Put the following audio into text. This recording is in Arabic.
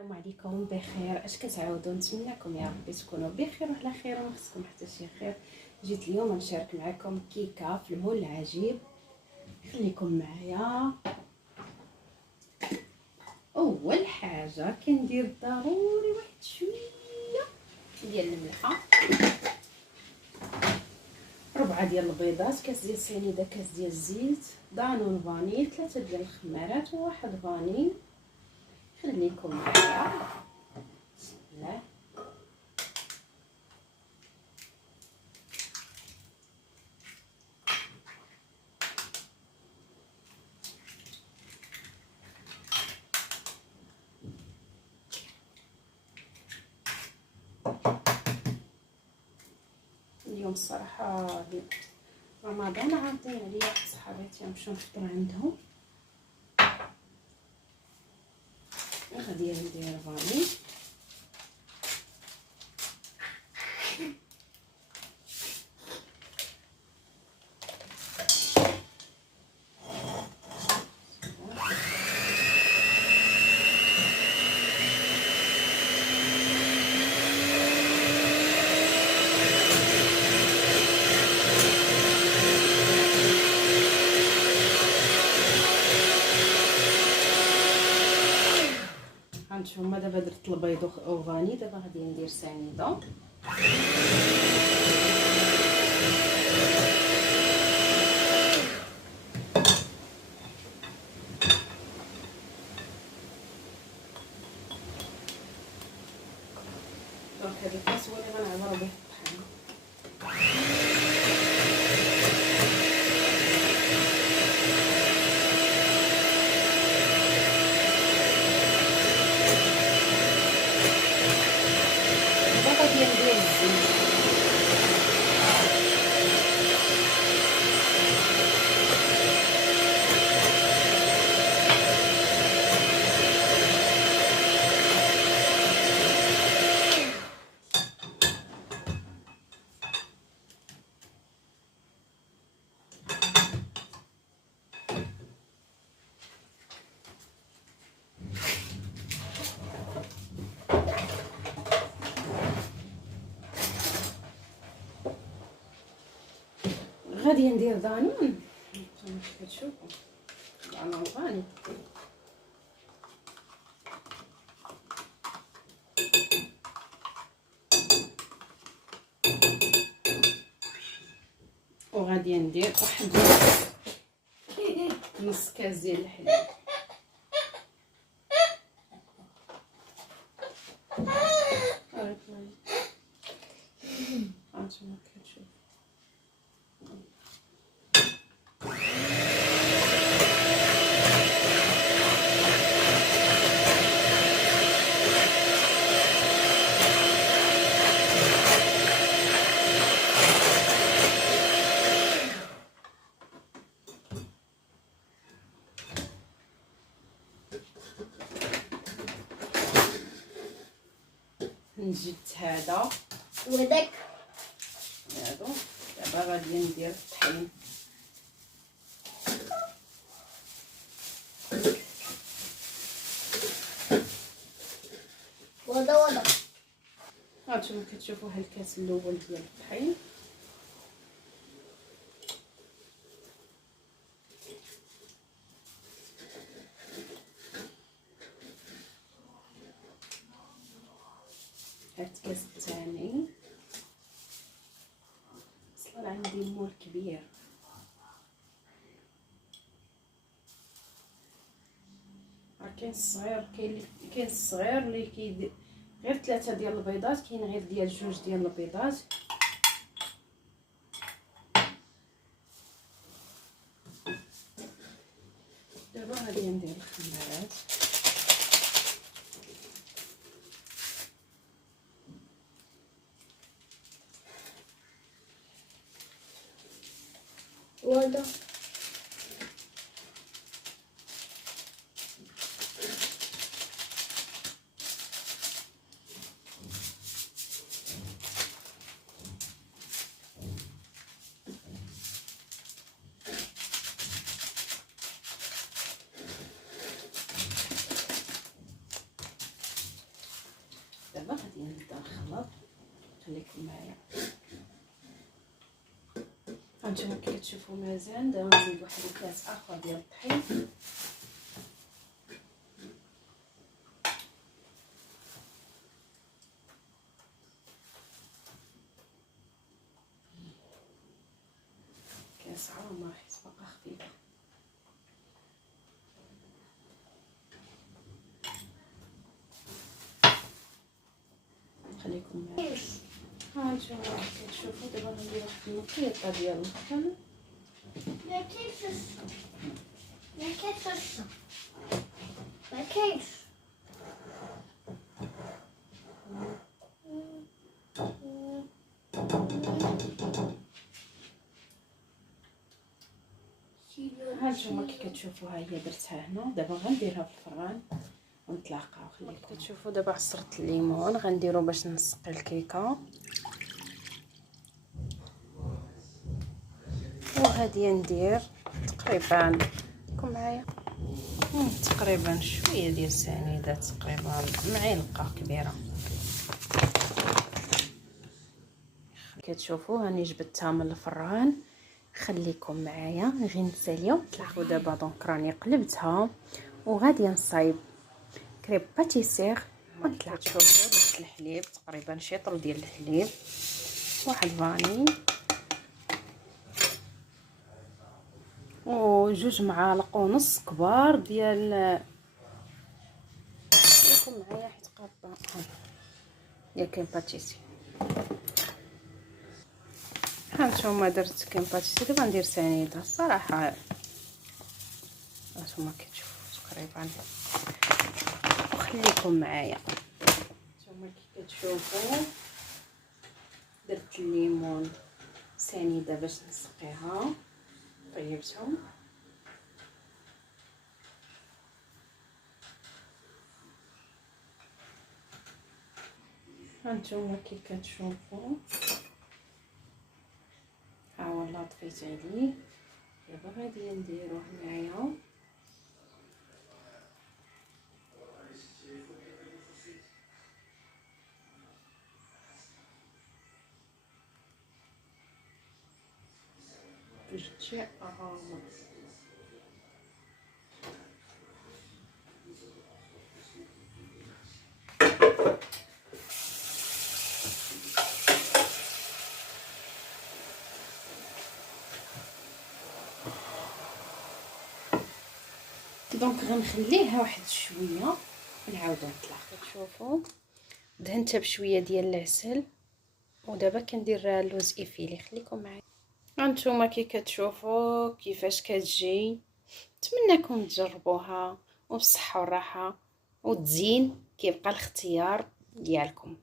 السلام عليكم، بخير. اش كتعاودوا؟ نتمنىكم يا ربي تكونوا بخير وعلى خير وما خصكم حتى شي خير. جيت اليوم نشارك معكم كيكه في المول العجيب. خليكم معايا. اول حاجه كندير ضروري واحد شويه ديال الملحه، 4 ديال البيضات، كاس ديال سنيده، كاس ديال الزيت، دانون فانيل، 3 ديال الخمارات وواحد فانيل. خليكم معايا. بسم الله. اليوم الصراحه رمضان عاطين عليا صحاباتي نمشيو نفطر عندهم. غادي ندير فاني، هانتوما دابا درت البيض وفاني. دابا غادي ندير سنيده، دونك هاد الكاس هو اللي غنعمرو به الطحين. دابا غادي ندير الزيت، غادي ندير دانون. نتوما كتشوفوا دانون فاني. وغادي ندير واحد نص كاس ديال الحليب. هانتوما كتشوفوا نجد هذا وداك هادو. دابا غادي ندير الطحين. ودا هانتوما كتشوفوا هاد الكاس الاول ديال الطحين. هاد الكاس الثاني. اصلا عندي مول كبير. راه كاين الصغير، كاين الصغير اللي كيدير غير 3 ديال البيضات، كاين غير ديال 2 ديال البيضات. دابا غادي ندير الخمارات. ودا خليكم معايا. هانتوما كي كتشوفوا مازال دابا نزيد واحد الكاس اخر ديال الطحين. كاس عامر حيت باقا خفيفه. خليكم معايا. هانتوما كتشوفوا دابا غندير واحد النقيطه ديال الخل. ما كاينش ما كاينش ما كاينش هانتوما كي كتشوفوا ها هي درتها هنا. دابا غنديرها في الفران ونتلاقاو. خليكم كتشوفوا دابا عصرت الليمون غنديرو باش نسقي الكيكه. وغادي ندير تقريبا كون معايا تقريبا شويه ديال السنيده، تقريبا معلقه كبيره. كتشوفوا هاني جبدتها من الفران. خليكم معايا غير نساليو تلاقوا دابا. دونك راني قلبتها وغادي نصايب كريب باتيسير ونتلاقاو. تشوفوا درت الحليب تقريبا شيطر ديال الحليب، واحد فاني وجوج معالق ونص كبار ديال خليكم معايا حيت قاطعه ديال كريم باتيسير. هانتوما درت كريم باتيسير. دابا ندير سنيده الصراحه. هانتوما كتشوفوا تقريبا وخليكم معايا. هانتوما كي كتشوفوا درت الليمون سنيده باش نسقيها. طيبتهم هانتوما كي كتشوفوا. ها والله طفيت عليه. دابا غادي نديروه هنايا. باش تجي عامر. دونك غنخليها واحد شويه ونعاودو نطلع. تشوفوا دهنتها بشويه ديال العسل ودابا كندير اللوز ايفيلي. خليكم معايا. هانتوما كي كتشوفوا كيفاش كتجي. نتمنىكم تجربوها وبالصحه والراحه، والتزيين كيبقى الاختيار ديالكم.